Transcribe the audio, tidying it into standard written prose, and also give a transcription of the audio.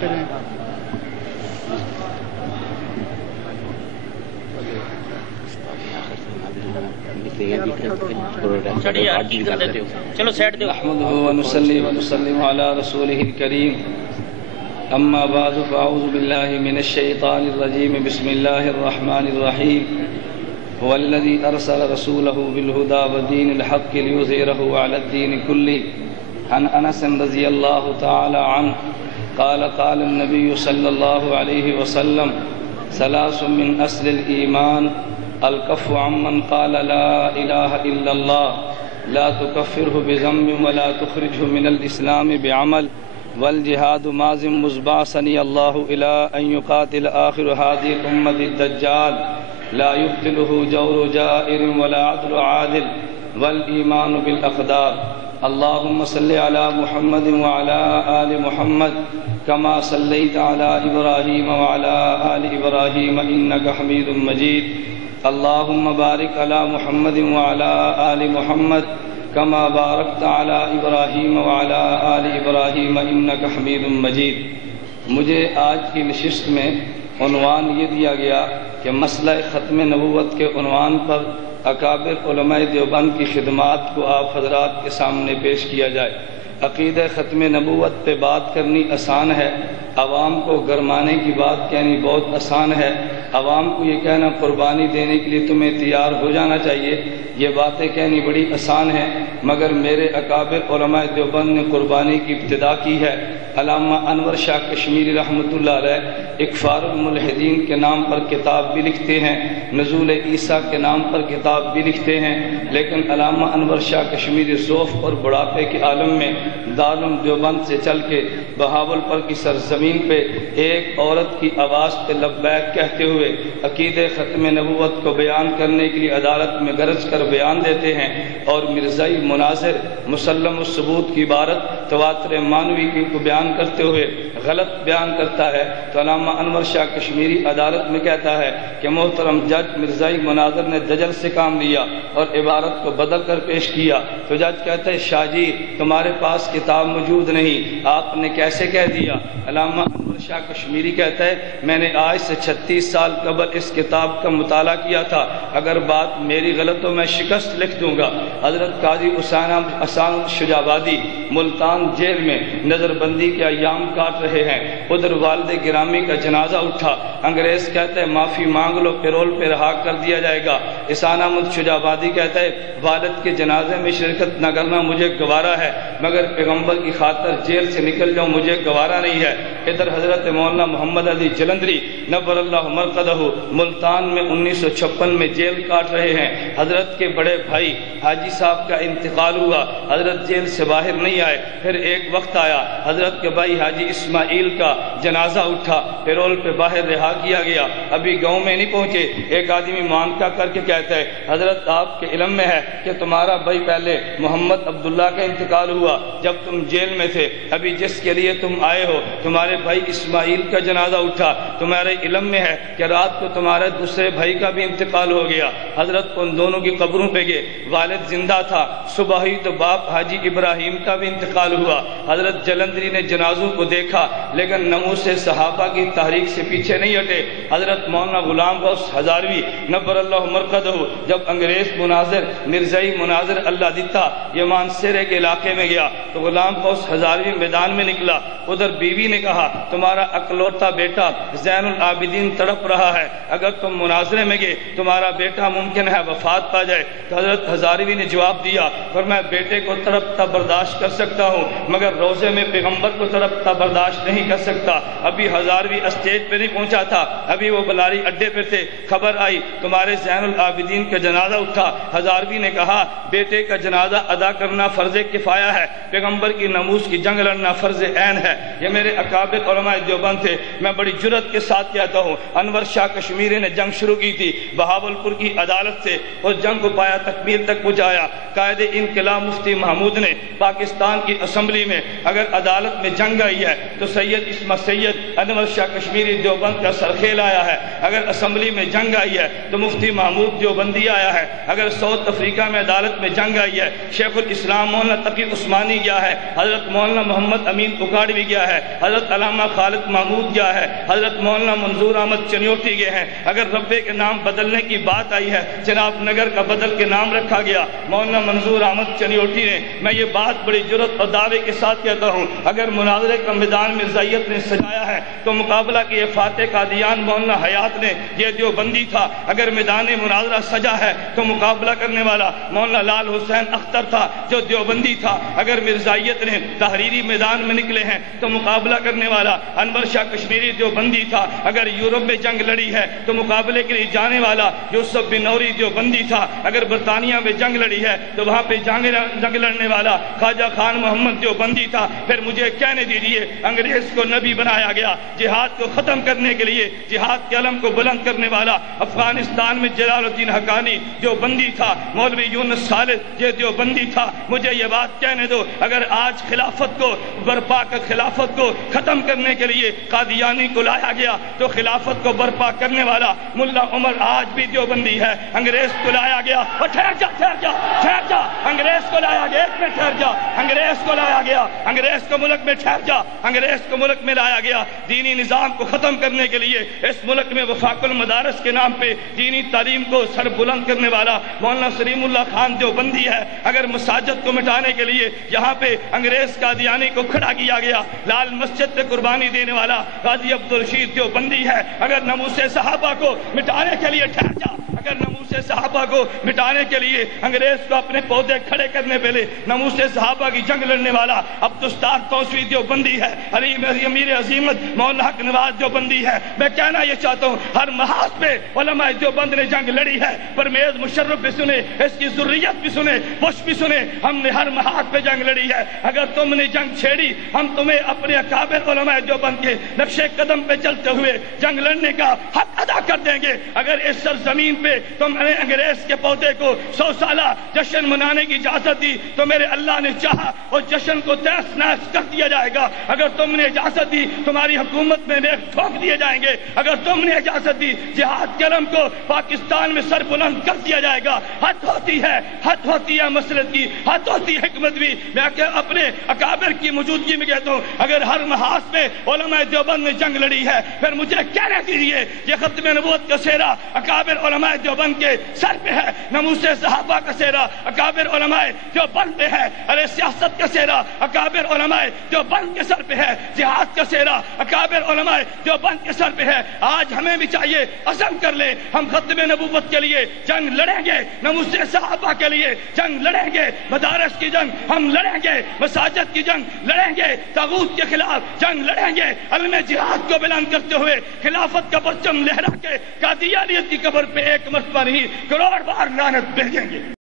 چلو سیٹ دو. نحمده ونصلي ونسلم على رسوله الكريم اما بعد فاعوذ بالله من الشيطان الرجيم بسم الله الرحمن الرحيم هو الذي ارسل رسوله بالهدى ودين الحق ليظهره على الدين كله. عن انس رضي الله تعالى عنه قال قال النبي صلى الله عليه وسلم ثلاث من اصل الايمان الكف عمن قال لا اله الا الله لا تكفره بذنب ولا تخرجه من الاسلام بعمل والجهاد مازم مزبعثني الله الى ان يقاتل اخر هذه الامه الدجال لا يقتله جور جائر ولا عدل عادل والايمان بالاقدار. اللهم صل على محمد وعلى آل محمد كما صليت على إبراهيم وعلى آل إبراهيم إنك حميد مجيد. اللهم بارك على محمد وعلى آل محمد كما باركت على إبراهيم وعلى آل إبراهيم إنك حميد مجيد. مجھے آج کی نشست میں عنوان یہ دیا گیا کہ مسئلہ ختم نبوت کے عنوان پر اکابر علماء دیوبند کی خدمات کو آپ حضرات کے سامنے پیش کیا جائے. عقیدہ ختم نبوت پہ بات کرنی آسان ہے، عوام کو گرمانے کی بات کہنی بہت آسان ہے. عوام کو یہ کہنا قربانی دینے کے لیے تمہیں تیار ہو جانا چاہیے، یہ باتیں کہنی بڑی آسان ہیں، مگر میرے اکابر علماء دیوبند نے قربانی کی ابتدا کی ہے. علامہ انور شاہ کشمیری رحمۃ اللہ علیہ اکفار الملحدین کے نام پر کتاب بھی لکھتے ہیں، نزول عیسیٰ کے نام پر کتاب بھی لکھتے ہیں، لیکن علامہ انور شاہ کشمیری ذوف اور بڑھاپے کے عالم میں دارالعلوم دیوبند سے چل کے بہاولپور کی سرزمین پہ ایک عورت کی آواز پہ لبیک کہتے ہوئے عقیدہ ختم نبوت کو بیان کرنے کے لیے عدالت میں گرج کر بیان دیتے ہیں، اور مرزائی مناظر مسلم الثبوت کی عبارت تواتر مانوی کی کو بیان کرتے ہوئے غلط بیان کرتا ہے. تو علامہ انور شاہ کشمیری عدالت میں کہتا ہے کہ محترم جج مرزائی مناظر نے دجل سے کام لیا اور عبارت کو بدل کر پیش کیا. تو جج کہتا ہے شاہ جی تمہارے پاس کتاب موجود نہیں، آپ نے کیسے کہہ دیا؟ علامہ انور شاہ کشمیری کہتا ہے میں نے آج سے 36 سال قبل اس کتاب کا مطالعہ کیا تھا، اگر بات میری غلط تو میں شکست لکھ دوں گا. حضرت قاضی احسان شجابادی ملتان جیل میں نظر بندی کے ایام کاٹ رہے ہیں، ادھر والد گرامی کا جنازہ اٹھا. انگریز کہتا ہے معافی مانگ لو، پیرول پہ رہا کر دیا جائے گا. احسان احمد شجابادی کہتا ہے والد کے جنازے میں شرکت نہ کرنا مجھے گوارا ہے، مگر پیغمبر کی خاطر جیل سے نکل جاؤں مجھے گوارا نہیں ہے. ادھر حضرت مولانا محمد علی جلندری نور اللہ مرقدہ ملتان میں 1956 میں جیل کاٹ رہے ہیں. حضرت کے بڑے بھائی حاجی صاحب کا انتقال ہوا، حضرت جیل سے باہر نہیں آئے. پھر ایک وقت آیا حضرت کے بھائی حاجی اسماعیل کا جنازہ اٹھا، پیرول پہ باہر رہا کیا گیا. ابھی گاؤں میں نہیں پہنچے، ایک آدمی مانگتا کر کے کہتا ہے حضرت آپ کے علم میں ہے کہ تمہارا بھائی پہلے محمد عبداللہ کا انتقال ہوا جب تم جیل میں تھے، ابھی جس کے لیے تم آئے ہو تمہارے بھائی اسماعیل کا جنازہ اٹھا، تمہارے علم میں ہے کہ رات کو تمہارے دوسرے بھائی کا بھی انتقال ہو گیا. حضرت ان دونوں کی قبروں پہ گئے، والد زندہ تھا، صبح ہی تو باپ حاجی ابراہیم کا بھی انتقال ہوا. حضرت جلندری نے جنازوں کو دیکھا لیکن ناموس صحابہ کی تحریک سے پیچھے نہیں ہٹے. حضرت مولانا غلام غوث ہزاروی نبر اللہ مرقدہ جب انگریز مناظر مرزائی مناظر اللہ دیتا یمان سیرے کے علاقے میں گیا تو غلام غوث ہزاروی میدان میں نکلا. ادھر بیوی نے کہا تمہارا اکلوتا بیٹا زین العابدین تڑپ رہا ہے، اگر تم مناظرے میں گئے تمہارا بیٹا ممکن ہے وفات پا جائے. تو حضرت ہزاروی نے جواب دیا پر میں بیٹے کو تڑپتا برداشت کر سکتا ہوں مگر روزے میں پیغمبر کو تڑپتا برداشت نہیں کر سکتا. ابھی ہزاروی اسٹیج پہ نہیں پہنچا تھا، ابھی وہ بلاری اڈے پہ تھے، خبر آئی تمہارے زین العابدین کا جنازہ اٹھا. ہزاروی نے کہا بیٹے کا جنازہ ادا کرنا فرض کفایہ ہے، پیغمبر کی ناموس کی جنگ لڑنا فرض عین ہے. یہ میرے اکابر علماء دیوبند تھے. میں بڑی جرأت کے ساتھ کہتا ہوں انور شاہ کشمیری نے جنگ شروع کی تھی بہاولپور کی عدالت سے، اس جنگ کو پایا تکمیل تک پہنچایا. قائد انقلاب مفتی محمود نے پاکستان کی اسمبلی میں اگر عدالت میں جنگ آئی ہے تو سید انور شاہ کشمیری دیوبند کا سرخیل آیا ہے. اگر اسمبلی میں جنگ آئی ہے تو مفتی محمود دیوبندی آیا ہے. اگر ساؤتھ افریقہ میں عدالت میں جنگ آئی ہے شیخ الاسلام مولانا تقی عثمانی گیا ہے، حضرت مولانا محمد امین اکاڑوی گیا ہے، حضرت علامہ خالد محمود گیا ہے، حضرت مولانا منظور احمد چنیوٹی گئے ہیں۔ اگر ربے کے نام بدلنے کی بات آئی ہے، جناب نگر کا بدل کے نام رکھا گیا مولانا منظور احمد چنیوٹی نے۔ میں یہ بات بڑی جرأت اور دعوے کے ساتھ کہتا ہوں، اگر مناظرے کا میدان مرزائیت نے سجایا ہے تو مقابلہ کیے فاتح قادیان مولانا حیات نے، یہ دیوبندی تھا۔ اگر میدان مناظرہ سجا ہے تو مقابلہ کرنے والا مولانا لال حسین اختر تھا جو دیوبندی تھا۔ اگر مرزائیت نے تحریری میدان میں نکلے ہیں تو مقابلہ کرنے والا انور شاہ کشمیری دیوبندی تھا۔ اگر یورپ میں جنگ لڑی ہے تو مقابلے کے لیے جانے والا یوسف بن نوری دیوبندی تھا۔ اگر برطانیہ میں جنگ لڑی ہے تو وہاں پہ جنگ لڑنے والا خواجہ خان محمد دیوبندی تھا۔ پھر مجھے کہنے دیجیے، انگریز کو نبی بنایا گیا، جہاد کو ختم کرنے کے لیے جہاد کے علم کو بلند کرنے والا افغانستان میں جلال الدین حقانی دیوبندی تھا۔ مولوی یونس خالد یہ دیوبندی تھا۔ مجھے یہ بات کہنے دو، اگر آج خلافت کو برپا کر خلافت کو ختم کرنے کے لیے قادیانی کو لایا گیا تو خلافت کو برپا کرنے والا ملا عمر آج بھی دیوبندی ہے۔ انگریز کو لایا گیا، اور ٹھہر جا انگریز کو لایا گیا، ایک میں ٹھہر جا، انگریز کو لایا گیا، انگریز کو ملک میں ٹھہر جا، انگریز کو ملک میں لایا گیا دینی نظام کو ختم کرنے کے لیے۔ اس ملک میں وفاق المدارس کے نام پہ دینی تعلیم کو سر بلند کرنے والا مولانا سلیم اللہ خان دیوبندی ہے۔ اگر مساجد کو مٹانے کے لیے یہاں پہ انگریز قادیانی کو کھڑا کیا گیا، لال مسجد پہ قربانی دینے والا غازی عبدالرشید دیوبندی ہے۔ اگر ناموس صحابہ کو مٹانے کے لیے ٹھہر جا، اگر ناموس صحابہ کو مٹانے کے لیے انگریز کو اپنے پودے کھڑے کرنے پہلے ناموس صحابہ کی جنگ لڑنے والا عبدالستار توسوی دیوبندی ہے، امیر عظیمت مولانا حق نواز دیوبندی ہے۔ میں کہنا یہ چاہتا ہوں، ہر محاذ پہ علماء دیوبند نے جنگ لڑی ہے، پرویز مشرف بھی سنے، اس کی ذریت بھی سنے، بش بھی سنے، ہم نے ہر محاذ پہ جنگ لڑی ہے۔ اگر تم نے جنگ چھیڑی، ہم تمہیں اپنے اکابر علماء دیوبند کے نقش قدم پہ چلتے ہوئے جنگ لڑنے کا حق ادا کر دیں گے۔ اگر اس سرزمین پہ تم نے انگریز کے پودے کو 100 سالہ جشن منانے کی اجازت دی تو میرے اللہ نے چاہا اور جشن کو تہس نہس کر دیا جائے گا۔ اگر تم نے اجازت دی تمہاری حکومت میں نیک ٹھوک دیے جائیں گے۔ اگر تم نے اجازت دی جہاد کے علم کو پاکستان میں سر بلند کر دیا جائے گا۔ حد ہوتی ہے مسلط کی، حد ہوتی ہے حکمت بھی۔ میں اپنے اکابر کی موجودگی میں کہتا ہوں، اگر ہر محاذ پہ علماء دیوبند نے جنگ لڑی ہے، پھر مجھے کہنے دیجیے یہ ختم نبوت کا سہرا اکابر علماء دیوبند کے سر پہ ہے، ناموس صحابہ کا سہرا اکابر علماء دیوبند پہ ہے، ارے سیاست کا سہرا اکابر علماء دیوبند کے سر پہ ہے، جہاد کا سہرا اکابر علماء دیوبند کے سر پہ ہے۔ آج ہمیں بھی چاہیے عزم کر لیں، ہم ختم نبوت کے لیے جنگ لڑیں گے، ناموس صحابہ کے لیے جنگ لڑیں گے، مدارس کی جنگ ہم لڑیں گے، مساجد کی جنگ لڑیں گے، طاغوت کے خلاف جنگ لڑیں گے، علم جہاد کو بلند کرتے ہوئے خلافت کا پرچم لہرا کے قادیانیت کی قبر پہ ایک مرتبہ نہیں کروڑ بار لعنت بھیجیں گے۔